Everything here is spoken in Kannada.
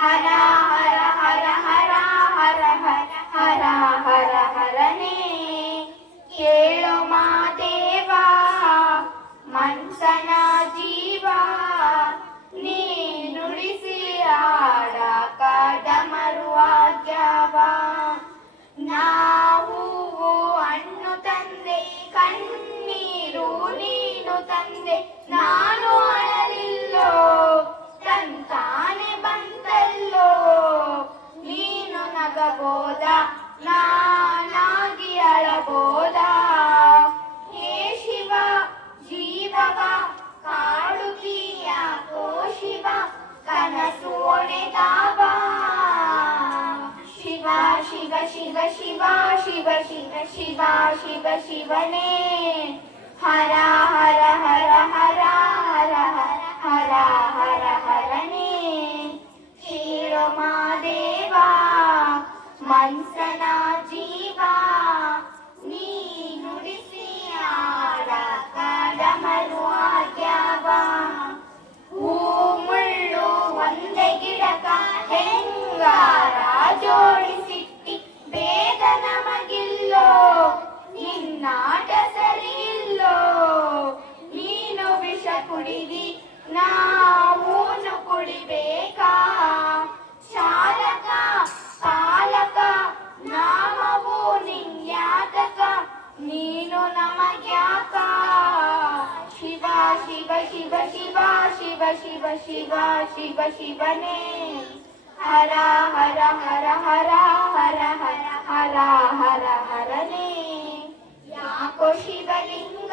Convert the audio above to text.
ಹರ ಹರ ಹರ ಹರ ಹರ ಹರ ಹರ ಹರ ಹರನೇ. ಕೇಳೋ ಮಾದೇವ ಮನ್ಸನ ಜೀವ, ನೀ ನುಡಿಸಿ ಆಡಾಕ ಡಮರುವಾಗ್ಯವ. ನಾವು ಹಣ್ಣು ತಂದೆ ಕಣ್ಣೀರು ನೀನು ತಂದೆ, ನಾನು ಅಳಲಿಲ್ಲೋ ತಂತಾನೆ ಬಂತಲ್ಲೋ. ನೀನು ನಗಬೋದ ನಾನಾಗಿ ಅಳಬೋದ. ಹೇ ಶಿವ ಜೀವವ ಕಾಡುತ್ತೀಯಾಕೋ ಶಿವ, ಕನಸು ಒಡೆದಾವ. ಶಿವ ಶಿವ ಶಿವ ಶಿವ ಶಿವ ಶಿವ ಶಿವ ಶಿವ ಶಿವನೇ. ಹರ ಹರ ಹರ ಹರ ಹರ ಹರ ಹರ ಹರನೇ. ಕೇಳೋ ಮಾದೇವ ಮನ್ಸನ ಜೀವ, ನೀ ನುಡಿಸಿ ಆಡಾಕ ಡಮರುವಾಗ್ಯವ. ಹೂ ಮುಳ್ಳು ಒಂದೇ ಗಿಡಕ ಹೆಂಗಾರ ಜೋಡಿಸಿಟ್ಟಿ, ಬೇಗ ನಮಗಿಲ್ಲೋ ನಿನ್ನಾಟ ಸರಿಯಿಲ್ಲೋ. ನೀನು ವಿಷ ಕುಡಿದಿ ನಾವೂನು ಕುಡಿಬೇಕಾ. ಚಾಲಕ ಪಾಲಕ ನಾಮವು ನಿನ್ಯಾತಕ, ನೀನು ನಮಗ್ಯಾಕ. ಶಿವ ಶಿವ ಶಿವ ಶಿವ ಶಿವ ಶಿವ ಶಿವ ಶಿವ ಶಿವನೇ. ಹರ ಹರ ಹರ ಹರ ಹರ ಹರ ಹರ ಹರ ಹರನೇ. ಯಾಕೋ ಶಿವಲಿಂಗ